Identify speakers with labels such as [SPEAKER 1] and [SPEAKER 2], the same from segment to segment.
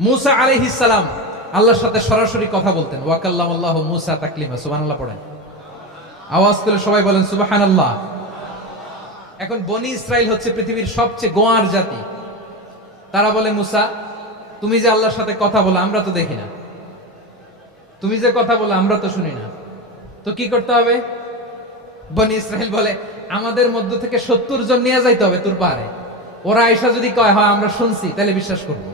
[SPEAKER 1] মুসা আলাইহিস সালাম আল্লাহর সাথে সরাসরি কথা বলতেন। ওয়াকাল্লাম আল্লাহ মুসা তাকলিমা, সুবহানাল্লাহ পড়েন। আওয়াজ করে সবাই বলেন, সুবহানাল্লাহ। এখন বনি ইসরাইল হচ্ছে পৃথিবীর সবচেয়ে গোয়ার জাতি। তারা বলে, মুসা, তুমি যে আল্লাহর সাথে কথা বলো, আমরা তো দেখি না। তুমি যে কথা বলো, আমরা তো শুনি না। তো কি করতে হবে? বনি ইসরাইল বলে, আমাদের মধ্য থেকে সত্তর জন নিয়ে যাইতে হবে তোর পাহাড়ে। ওরা আইসা যদি কয়, হয়, আমরা শুনছি, তাহলে বিশ্বাস করব।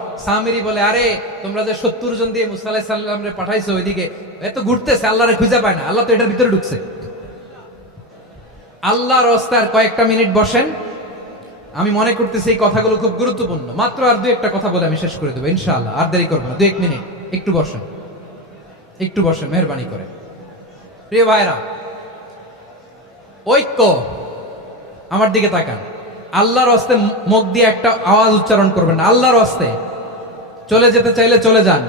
[SPEAKER 1] সামিরি বলে, আরে, তোমরা যে সত্তর জন দিয়ে মুসা সাল্লাম পাঠাইছো ওইদিকে এত ঘুরতেছে, আল্লাহরে খুঁজে পায় না, আল্লাহ তো এটার ভিতরে ঢুকছে। আল্লাহর রাস্তার কয়েকটা মিনিট বসেন। আমি মনে করতেছি এই কথাগুলো খুব গুরুত্বপূর্ণ। মাত্র আর দু একটা কথা বলে আমি শেষ করে দেবো, ইনশাআল্লাহ। আর দেরি করব না, দু এক মিনিট, একটু বসেন। একটু বসেন, মেহরবানি করে। প্রিয় ভাইরা ঐক্য আমার দিকে তাকান। আল্লাহর অস্তে মুখ দিয়ে একটা আওয়াজ উচ্চারণ করবেন আল্লাহর হস্তে চলে যেতে চাইলে চলে যান।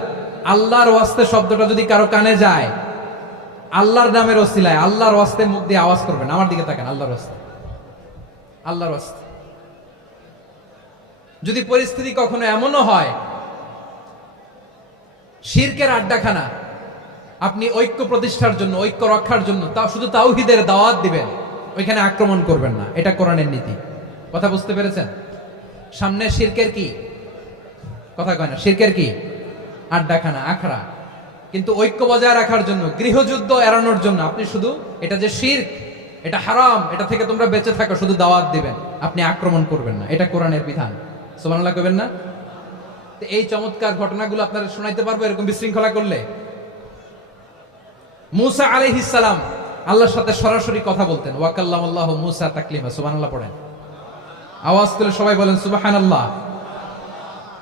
[SPEAKER 1] আল্লাহর ওয়াস্তে শব্দটা যদি কারও কানে যায়, আল্লাহর নামের ওসিলায় আল্লাহর ওয়াস্তে মুখ দিয়ে আওয়াজ করবেন। আমার দিকে তাকান, আল্লাহর ওয়াস্তে। আল্লাহর ওয়াস্তে। যদি পরিস্থিতি কখনো এমনও হয়, শিরকের আড্ডাখানা, আপনি ঐক্য প্রতিষ্ঠার জন্য, ঐক্য রক্ষার জন্য, তা শুধু তাওহিদের দাওয়াত দিবেন, ওইখানে আক্রমণ করবেন না। এটা কোরআনের নীতি। কথা বুঝতে পেরেছেন? সামনে শিরকের কি? কথা কয় না শিরকের কি? আড্ডাখানা, আখড়া। কিন্তু ঐক্য বজায় রাখার জন্য, গৃহযুদ্ধ এড়ানোর জন্য আপনি শুধু এটা যে শির্ক এটা হারাম, এটা থেকে তোমরা বেঁচে থাকো, শুধু দাওয়াত দিবেন। আপনি আক্রমণ করবেন না। এটা কোরআনের বিধান। সোমানুল্লাহ করবেন না? এই চমৎকার ঘটনাগুলো আপনারা শোনাইতে পারব এরকম বিশৃঙ্খলা করলে? মুসা আলাইহিস সালাম আল্লাহর সাথে সরাসরি কথা বলতেন। ওয়াকাল্লাম আল্লাহ মুসা তাকলিমা, সুবহানাল্লাহ পড়েন। আওয়াজ তুলে সবাই বলেন, সুবহানাল্লাহ।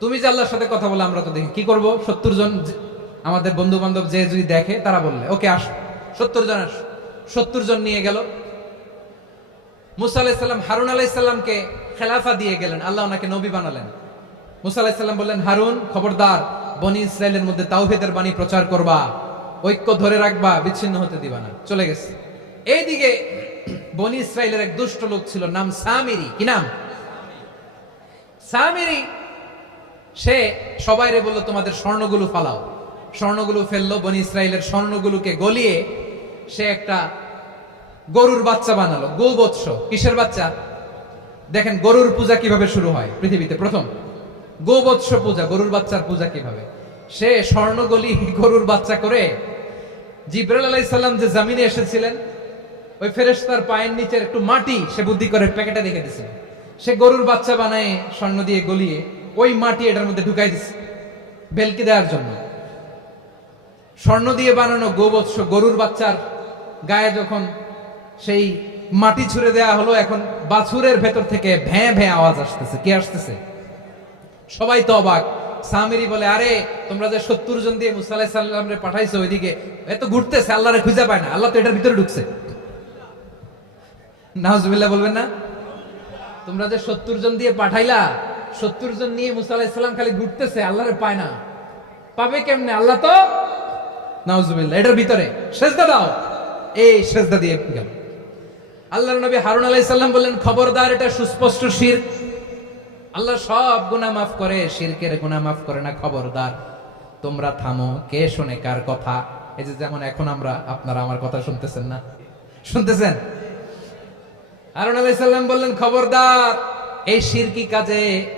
[SPEAKER 1] তুমি যে আল্লাহর সাথে কথা বলে, আমরা তো দেখি। কি করব? সত্তর জন আমাদের বন্ধু বান্ধব যে যদি দেখে, তারা বললে, ওকে, আস। সত্তর জন আস। সত্তর জন নিয়ে গেল। মুসা আলাইসাল্লাম হারুন আলাইসাল্লামকে খেলাফা দিয়ে গেলেন। আল্লাহ ওনাকে নবী বানালেন। মুসা আলাইসাল্লাম বললেন, হারুন, খবরদার, বনি ইসরায়েলের মধ্যে তাওহিদের বাণী প্রচার করবা। ঐক্য ধরে রাখবা, বিচ্ছিন্ন হতে দিবা না। চলে গেছে। এইদিকে বনি ইসরায়েলের এক দুষ্ট লোক ছিল, নাম সামিরি। কি নাম? সামিরি সে সবাইরে বলল, তোমাদের স্বর্ণগুলো ফালাও। স্বর্ণগুলো ফেলল, বনি ইসরায়েলের স্বর্ণগুলোকে গলিয়ে সে একটা গরুর বাচ্চা বানালো। গোবৎস, কিসের বাচ্চা? দেখেন, গরুর পূজা কীভাবে শুরু হয় পৃথিবীতে? প্রথম, গোবৎস পূজা, গরুর বাচ্চার পূজা কীভাবে? সে স্বর্ণগলি গরুর বাচ্চা করে জিব্রাইল আলাইসাল্লাম যে জামিনে এসেছিলেন, ওই ফেরেশতার পায়ের নিচের একটু মাটি সে বুদ্ধি করে প্যাকেটে রেখে দিছিল সে গরুর বাচ্চা বানায় স্বর্ণ দিয়ে গলিয়ে ওই মাটি এটার মধ্যে ঢুকাই দিছে, বেলকি দেওয়ার জন্য। স্বর্ণ দিয়ে বানানো গোবৎস গরুর বাচ্চার গায়ে যখন সেই মাটি ছুঁড়ে দেয়া হলো, এখন বাছুরের ভেতর থেকে ভ্যাঁ ভ্যাঁ আওয়াজ আসতেছে। কি আসতেছে? সবাই তো অবাক। সামিরি বলে, আরে, তোমরা যে সত্তর জন দিয়ে মুসা আলাহিস পাঠাইছো ওইদিকে এত ঘুরতেছে, আল্লাহরে খুঁজে পায় না, আল্লাহ তো এটার ভিতরে ঢুকছে। নাহজুবিল্লাহ বলবেন না? তোমরা যে সত্তর জন দিয়ে পাঠাইলা সত্তর জন নিয়ে মুসা খালি ঘুরতেছে, আল্লাহরে পায় না। পাবে কেমনে? আল্লাহ তো? এটার ভিতরে। সেজদা দাও। এই সেজদা দিয়ে গেল। আল্লাহর নবী হারুন আলাইহিস সালাম বললেন, খবরদার, এটা সুস্পষ্ট শিরক আল্লাহ সব গুনাহ মাফ করে, শিরকের গুনাহ মাফ করে না, খবরদার। তোমরা থামো, কে শোনে, কার কথা? এই যে যেমন এখন আমরা, আপনারা আমার কথা শুনতেছেন না? শুনতেছেন? হারুন আলাইহিস সালাম বললেন, খবরদার, এই শিরকি কাজে?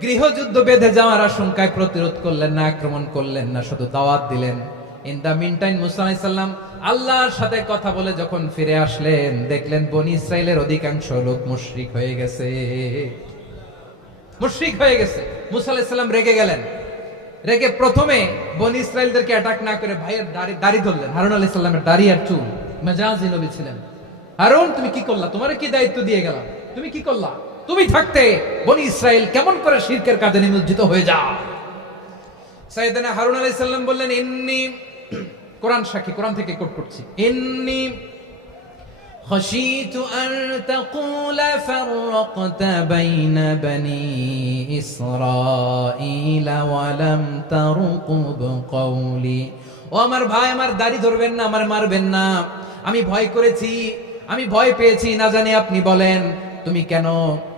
[SPEAKER 1] গৃহযুদ্ধ বেঁধে যাওয়ার আশঙ্কায় প্রতিরোধ করলেন না, আক্রমণ করলেন না, শুধু দাওয়াত দিলেন। ইন দা আল্লাহর সাথে কথা বলে যখন ফিরে আসলেন, দেখলেন বনি ইসরায়েলের অধিকাংশ লোক মুশরিক হয়ে গেছে। মুশরিক হয়ে গেছে। রেগে গেলেন। রেগে প্রথমে বনি ইসরায়েলদেরকে অ্যাটাক না করে ভাইয়ের দাড়ি দাড়ি ধরলেন। হারুন আলাইহিস সালামের দাড়ি আর চুল। মেজাজি নবী ছিলেন। হারুন, তুমি কি করলা? তোমার কি দায়িত্ব দিয়ে গেলাম? তুমি কি করলা? তুমি থাকতে বনি ইসরায়েল কেমন করে শিরকের কাজে নিমজ্জিত হয়ে যা সাইয়েদনা হারুন আলাইহিস সালাম বললেন ইন্নি কোরআন সাক্ষী কোরআন থেকে কোট করছি ইন্নি خشيت أن تقول فرقت بين بني إسرائيل ولم ترقب قولي ও আমার ভাই আমার দাড়ি ধরবেন না আমার মারবেন না আমি ভয় করেছি আমি ভয় পেয়েছি না জানি আপনি বলেন তুমি কেন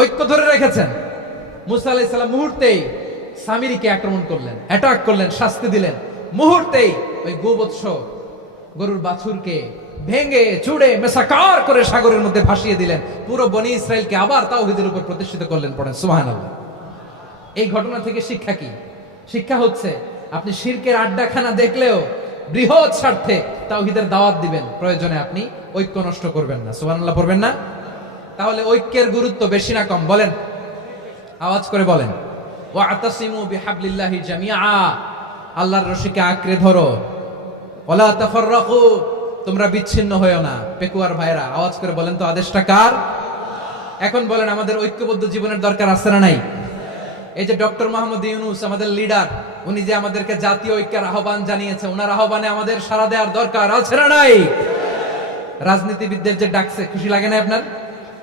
[SPEAKER 1] ঐক্য ধরে রেখেছেন। মুসা আলাইহিস সালাম মুহূর্তেই সামিরিকে আক্রমণ করলেন অ্যাটাক করলেন, শাস্তি দিলেন। মুহূর্তেই ওই গোবৎস গরুর বাছুরকে ভেঙে চুড়ে মেসাকার করে সাগরের মধ্যে ভাসিয়ে দিলেন। পুরো বনি ইসরায়েলকে আবার তাওহীদের উপর প্রতিষ্ঠিত করলেন পড়েন, সুবহানাল্লাহ। এই ঘটনা থেকে শিক্ষা কি? শিক্ষা হচ্ছে, আপনি শিরকের আড্ডাখানা দেখলেও বৃহৎ স্বার্থে তাওহীদের দাওয়াত দিবেন, প্রয়োজনে আপনি ঐক্য নষ্ট করবেন না। সুবহানাল্লাহ পড়বেন না? তাহলে ঐক্যের গুরুত্ব বেশি না কম, বলেন। আওয়াজ করে বলেন। ওয়াতাসিমু বিহাবলিল্লাহি জামিআ। আল্লাহর রশিকে আঁকড়ে ধরো। ওলা তাফাররাকু। তোমরা বিচ্ছিন্ন হয়েও না, পেকুয়ার ভাইরা। আওয়াজ করে বলেন তো, আদেশটা কার? এখন বলেন, আমাদের ঐক্যবদ্ধ জীবনের দরকার আছে না নাই? এই যে ডক্টর মোহাম্মদ ইউনুস, আমাদের লিডার, উনি যে আমাদেরকে জাতীয় ঐক্যের আহ্বান জানিয়েছে ওনার আহ্বানে আমাদের সারা দেওয়ার দরকার আছে না নাই? রাজনীতিবিদদের যে ডাকছে, খুশি লাগে না আপনার?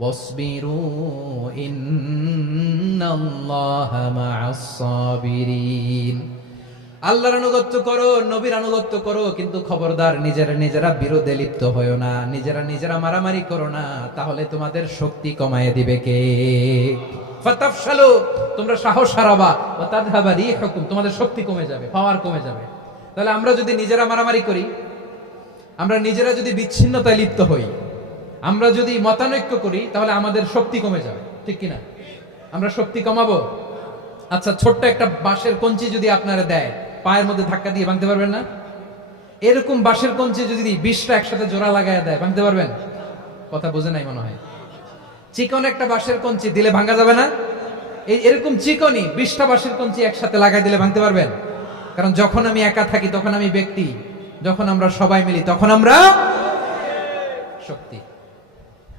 [SPEAKER 1] وَاصْبِرُوا إِنَّ اللَّهَ مَعَ الصَّابِرِينَ আল্লাহর আনুগত্য করো নবীর আনুগত্য করো কিন্তু খবরদার নিজেরা নিজেরা বিরোধে লিপ্ত হয়েও না নিজেরা নিজেরা মারামারি করো না তাহলে তোমাদের শক্তি কমায় দিবে কে ফাতাফশালু তোমরা সাহস হারাবা ও তাদহাবা রিহুকুম তোমাদের শক্তি কমে যাবে পাওয়ার কমে যাবে তাহলে আমরা যদি নিজেরা মারামারি করি আমরা নিজেরা যদি বিচ্ছিন্নতায় লিপ্ত হই আমরা যদি মতানৈক্য করি, তাহলে আমাদের শক্তি কমে যাবে। ঠিক কিনা? আমরা শক্তি কমাবো? আচ্ছা ছোট্ট একটা বাঁশের কঞ্চি যদি আপনারা দেয়, পায়ের মধ্যে ধাক্কা দিয়ে ভাঙতে পারবেন না? এরকম বাঁশের কঞ্চি যদি বিশটা একসাথে জোড়া লাগায় দেয়, ভাঙতে পারবেন? কথা বোঝে নাই মনে হয়। চিকন একটা বাঁশের কঞ্চি দিলে ভাঙা যাবে না? এই এরকম চিকনই বিশটা বাঁশের কঞ্চি একসাথে লাগাই দিলে ভাঙতে পারবেন? কারণ যখন আমি একা থাকি, তখন আমি ব্যক্তি। যখন আমরা সবাই মিলি, তখন আমরা শক্তি।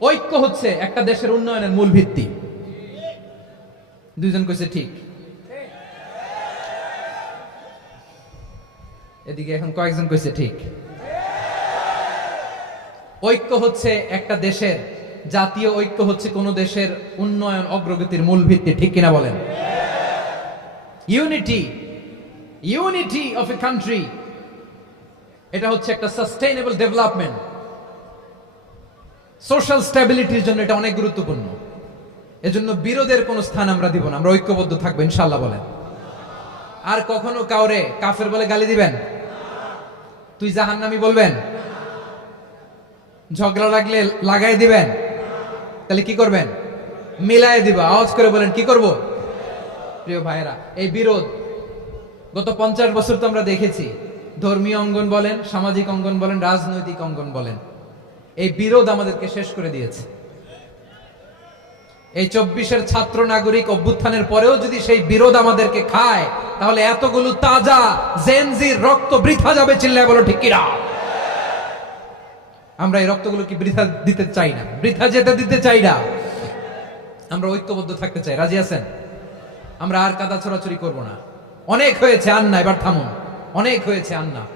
[SPEAKER 1] ঐক্য হচ্ছে একটা দেশের উন্নয়নের মূল ভিত্তি। দুইজন কইছে ঠিক। এদিকে এখন কয়েকজন কইছে ঠিক। ঐক্য হচ্ছে একটা দেশের, জাতীয় ঐক্য হচ্ছে কোন দেশের উন্নয়ন অগ্রগতির মূল ভিত্তি, ঠিক কিনা বলেন? Unity unity of a country এটা হচ্ছে একটা সাস্টেইনেবল ডেভেলপমেন্ট সোশ্যাল স্ট্যাবিলিটির জন্য এটা অনেক গুরুত্বপূর্ণ। এজন্য বিরোধের কোনো স্থান আমরা দিব না, আমরা ঐক্যবদ্ধ থাকব ইনশাল্লাহ বলেন। আর কখনো কাউরে কাফের বলে গালি দিবেন? তুই জাহান্নামি বলবেন? ঝগড়া লাগলে লাগাই দিবেন? তাহলে কি করবেন? মিলাই দিব, আওয়াজ করে বলেন, কি করব? প্রিয় ভাইরা এই বিরোধ গত পঞ্চাশ বছর তো আমরা দেখেছি। ধর্মীয় অঙ্গন বলেন, সামাজিক অঙ্গন বলেন, রাজনৈতিক অঙ্গন বলেন। এই বিরোধ আমাদেরকে শেষ করে দিয়েছে। এই চব্বিশের ছাত্র নাগরিক অভ্যুত্থানের পরেও যদি সেই বিরোধ আমাদেরকে খায়, তাহলে এতগুলো তাজা জেনজির রক্ত বৃথা যাবে চিল্লায় বলো ঠিক কিনা? আমরা এই রক্তগুলো কি বৃথা দিতে চাই না? বৃথা যেতে দিতে চাই না। আমরা ঐক্যবদ্ধ থাকতে চাই। রাজি আছেন? আমরা আর কাদা ছোড়াছুরি করব না। অনেক হয়েছে আন্না, এবার থামুন। অনেক হয়েছে আন্না।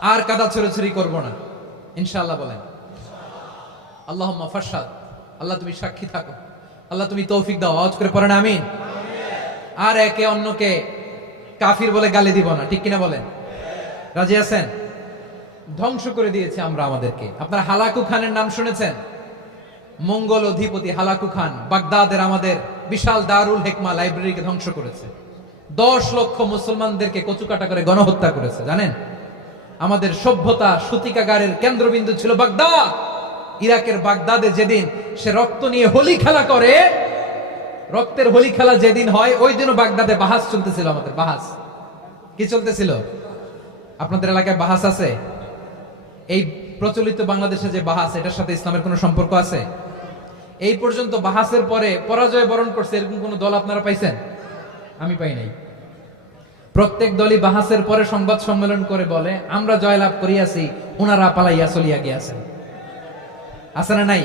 [SPEAKER 1] আর কাদা ছড়াছড়ি করব না। ইনশাআল্লাহ বলেন। আল্লাহ ফাসাদ আল্লাহ তুমি সাক্ষী থাকো। আল্লাহ তুমি তৌফিক দাও। আওয়াজ করে পড়েন, আমিন। আর একে অন্যকে কাফির বলে গালি দিব না। ঠিক কিনা বলেন? রাজি আছেন? ধ্বংস করে দিয়েছে আমরা আমাদেরকে। আপনার হালাকু খানের নাম শুনেছেন? মঙ্গল অধিপতি হালাকু খান বাগদাদের আমাদের বিশাল দারুল হেকমা লাইব্রেরিকে ধ্বংস করেছে। দশ লক্ষ মুসলমানদেরকে কচুকাটা করে গণহত্যা করেছে। জানেন? আমাদের সভ্যতা সূতিকাগারের কেন্দ্রবিন্দু ছিল বাগদাদ। ইরাকের বাগদাদে যেদিন সে রক্ত নিয়ে হোলি খেলা করে, রক্তের হোলি খেলা যেদিন হয়, ওই দিনও বাগদাদে বাহাস চলতেছিল আমাদের, বাহাস। কি চলতেছিল? আপনাদের এলাকায় বাহাস আছে? এই প্রচলিত বাংলাদেশে যে বাহাস, এটার সাথে ইসলামের কোনো সম্পর্ক আছে? এই পর্যন্ত বাহাসের পরে পরাজয় বরণ করছে, এরকম কোন দল আপনারা পাইছেন? আমি পাই নাই। প্রত্যেক দলই বাহাসের পরে সংবাদ সম্মেলন করে বলে, আমরা জয়লাভ করিয়াছি, উনারা পালাইয়া চলিয়া গিয়াছেন। আছে না নাই?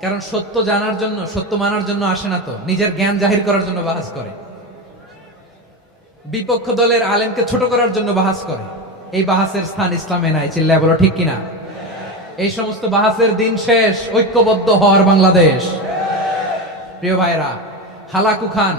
[SPEAKER 1] কারণ সত্য জানার জন্য, সত্য মানার জন্য আসে না তো। নিজের জ্ঞান জাহির করার জন্য বাহাস করে। বিপক্ষ দলের আলেমকে ছোট করার জন্য বাহাস করে। এই বাহাসের স্থান ইসলামে নাই, চিল্লায় বলো ঠিক কিনা? এই সমস্ত বাহাসের দিন শেষ, ঐক্যবদ্ধ হওয়ার বাংলাদেশ। প্রিয় ভাইরা হালাকু খান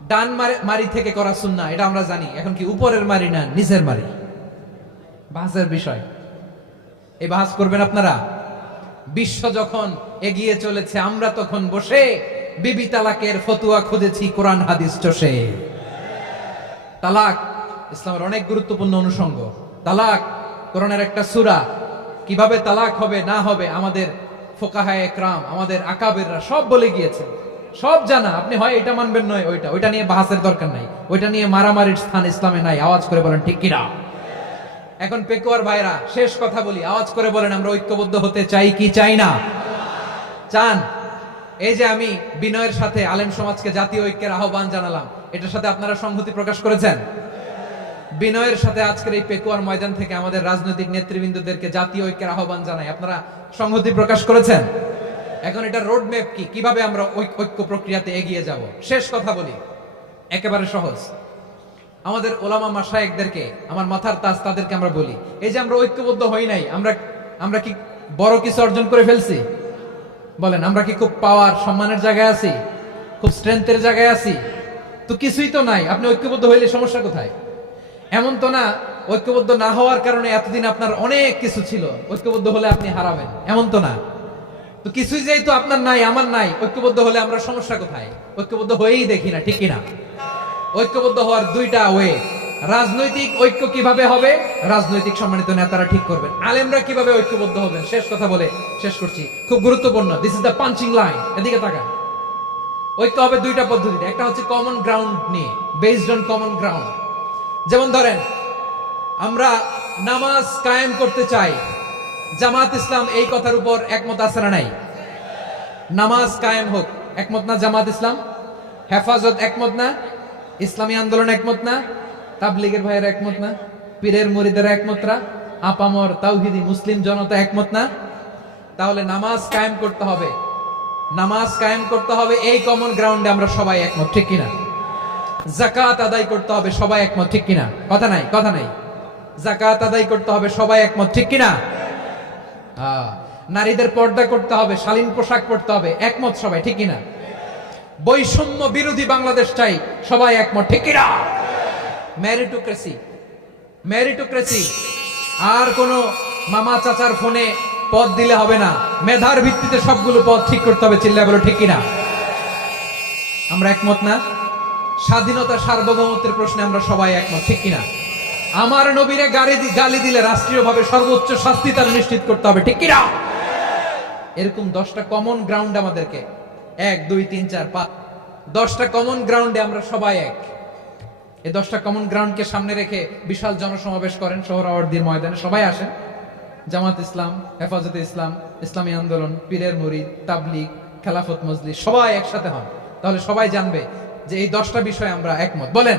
[SPEAKER 1] ডান মারি থেকে করা সুন্না এটা আমরা জানি। এখন কি উপরের মারি না নিচের মারি? বাহাসের বিষয়। এই বাহাস করবেন আপনারা? বিশ্ব যখন এগিয়ে চলেছে, আমরা তখন বসে বিবি তালাকের ফতুয়া খুঁজেছি, কোরআন হাদিস চষে। তালাক ইসলামের অনেক গুরুত্বপূর্ণ অনুষঙ্গ। তালাক কোরআনের একটা সূরা। কীভাবে তালাক হবে, না হবে, আমাদের ফোকাহায় ক্রাম আমাদের আকাবেররা সব বলে গিয়েছে সব জানা। আপনি হয় এটা মানবেন নয়, ওইটা। ওইটা নিয়ে বাহাসের দরকার নাই। ওইটা নিয়ে মারামারির স্থান ইসলামে নাই। আওয়াজ করে বলেন, ঠিক কিনা? এখন পেকুয়ার ভাইরা, শেষ কথা বলি। আওয়াজ করে বলেন, আমরা ঐক্যবদ্ধ হতে চাই কি চাই না? চান, এই যে আমি বিনয়ের সাথে আলেম সমাজকে জাতীয় ঐক্যের আহ্বান জানালাম, এটার সাথে আপনারা সংহতি প্রকাশ করেছেন? বিনয়ের সাথে আজকের এই পেকুয়ার ময়দান থেকে আমাদের রাজনৈতিক নেতৃবৃন্দদেরকে জাতীয় ঐক্যের আহ্বান জানাই। আপনারা সংহতি প্রকাশ করেছেন? এখন এটা রোড ম্যাপ কি? কীভাবে আমরা ঐক্য প্রক্রিয়াতে এগিয়ে যাব? শেষ কথা বলি। একেবারে সহজ। আমাদের ওলামা মাসায়েকদেরকে আমার মাথার তাজ তাদেরকে আমরা বলি। এই যে আমরা ঐক্যবদ্ধ হই নাই, আমরা আমরা কি বড় কিছু অর্জন করে ফেলছি? বলেন, আমরা কি খুব পাওয়ার সম্মানের জায়গায় আছি? খুব স্ট্রেংথের জায়গায় আছি? তো কিছুই তো নাই। আপনি ঐক্যবদ্ধ হইলে সমস্যা কোথায়? এমন তো না, ঐক্যবদ্ধ না হওয়ার কারণে এতদিন আপনার অনেক কিছু ছিল। ঐক্যবদ্ধ হলে আপনি হারাবেন। এমন তো না। তো কিছুই যেহেতু আপনার নাই, আমার নাই, ঐক্যবদ্ধ হলে আমরা সমস্যা কোথায়? ঐক্যবদ্ধ হয়েই দেখি না, ঠিক কিনা? ঐক্যবদ্ধ হওয়ার দুইটা ওয়ে। রাজনৈতিক ঐক্য কীভাবে হবে? রাজনৈতিক সম্মানিত নেতারা ঠিক করবেন। আলেমরা কীভাবে ঐক্যবদ্ধ হবেন? শেষ কথা বলে শেষ করছি। খুব গুরুত্বপূর্ণ this is the punching line এদিকে তাকান। ঐক্য হবে দুইটা পদ্ধতিতে। একটা হচ্ছে কমন গ্রাউন্ড নিয়ে বেসড অন কমন গ্রাউন্ড যেমন ধরেন, আমরা নামাজ কায়েম করতে চাই জামাত ইসলাম এই কথার উপর একমত না নাই? নামাজ কায়েম হোক, একমত না জামাত ইসলাম? হেফাজত একমত না? ইসলামী আন্দোলন একমত না? তাবলিগের ভাইয়ের একমত না? পীরের মরিদের একমত না? আপামর তাওহিদি মুসলিম জনতা একমত না? তাহলে নামাজ কায়েম করতে হবে। নামাজ কায়েম করতে হবে, এই কমন গ্রাউন্ডে আমরা সবাই একমত, ঠিক কিনা? জাকাত আদায় করতে হবে, সবাই একমত, ঠিক কিনা? কথা নাই কথা নাই। জাকাত আদায় করতে হবে, সবাই একমত, ঠিক কিনা? নারীদের পর্দা করতে হবে, শালীন পোশাক পরতে হবে, একমত সবাই, ঠিক কিনা? বৈষম্য বিরোধী বাংলাদেশ চাই, সবাই একমত, ঠিক কিনা? ম্যারিটোক্রেসি ম্যারিটোক্রেসি আর কোন মামা চাচার ফোনে পদ দিলে হবে না। মেধার ভিত্তিতে সবগুলো পদ ঠিক করতে হবে, চিল্লা বলো, ঠিক কিনা? আমরা একমত না? স্বাধীনতা সার্বভৌমত্বের প্রশ্নে আমরা সবাই একমত, ঠিক কিনা? আমার নবীরে দি- গালি দিলে রাষ্ট্রীয়ভাবে সর্বোচ্চ শাস্তি তার নিশ্চিত করতে হবে, ঠিক কিনা? এরকম দশটা কমন গ্রাউন্ড আমাদেরকে। এক, দুই, তিন, চার, পাঁচ। দশটা কমন গ্রাউন্ডে আমরা সবাই এক। এই দশটা কমন গ্রাউন্ডকে সামনে রেখে বিশাল জনসমাবেশ করেন সোহরাওয়ার্দীর ময়দানে। সবাই আসেন। জামাত ইসলাম, হেফাজতে ইসলাম, ইসলামী আন্দোলন, পীরের মুরিদ, তাবলিগ, খেলাফত মজলিস, সবাই একসাথে হন। তাহলে সবাই জানবে যে এই দশটা বিষয়ে আমরা একমত। বলেন।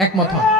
[SPEAKER 1] একমত হন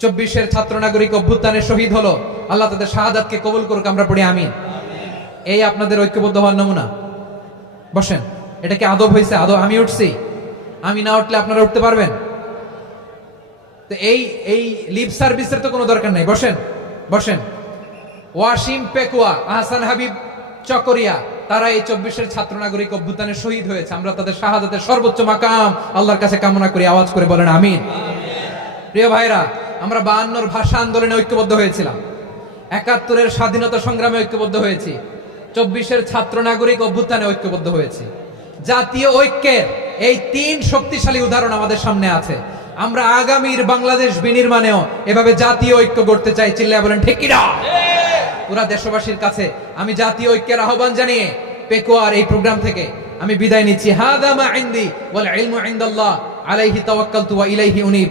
[SPEAKER 1] চব্বিশের ছাত্র নাগরিক অভ্যুত্থানে শহীদ হলো। আল্লাহ তাদের শাহাদাতকে কবুল করুক, আমরা পড়ি আমিন। এই আপনাদের ঐক্যবদ্ধ হওয়ার নমুনা। বসেন, এটা কি আদব হয়েছে আদব আমি উঠছি। আমি না উঠলে আপনারা উঠতে পারবেন? এই এই লিপ সার্ভিসের তো কোনো দরকার নাই। বসেন বসেন। ওয়াসিম পেকুয়া, আহসান হাবিব চকরিয়া, তারা এই চব্বিশের ছাত্র নাগরিক অভ্যুত্থানে শহীদ হয়েছে। আমরা তাদের শাহাদাতের সর্বোচ্চ মাকাম আল্লাহর কাছে কামনা করি, আওয়াজ করে বলেন আমিন। প্রিয় ভাইরা আমরা বায়ান্নর ভাষা আন্দোলনে ঐক্যবদ্ধ হয়েছিলাম। একাত্তরের স্বাধীনতা সংগ্রামে ঐক্যবদ্ধ হয়েছি। চব্বিশের ছাত্র নাগরিক অভ্যুত্থানে ঐক্যবদ্ধ হয়েছি। জাতীয় ঐক্যের এই তিন শক্তিশালী উদাহরণ আমাদের সামনে আছে। আমরা আগামীর বাংলাদেশ বিনির্মাণেও এভাবে জাতীয় ঐক্য গড়তে চাই চিল্লা বলেন, ঠিক কিনা? পুরা দেশবাসীর কাছে আমি জাতীয় ঐক্যের আহ্বান জানিয়ে পেকুয়ার এই প্রোগ্রাম থেকে আমি বিদায় নিচ্ছি। হাদা মা ইনদি ইনদাল্লাহ আলাইহি তাওয়াক্কালতু ওয়া ইলাইহি উনীব।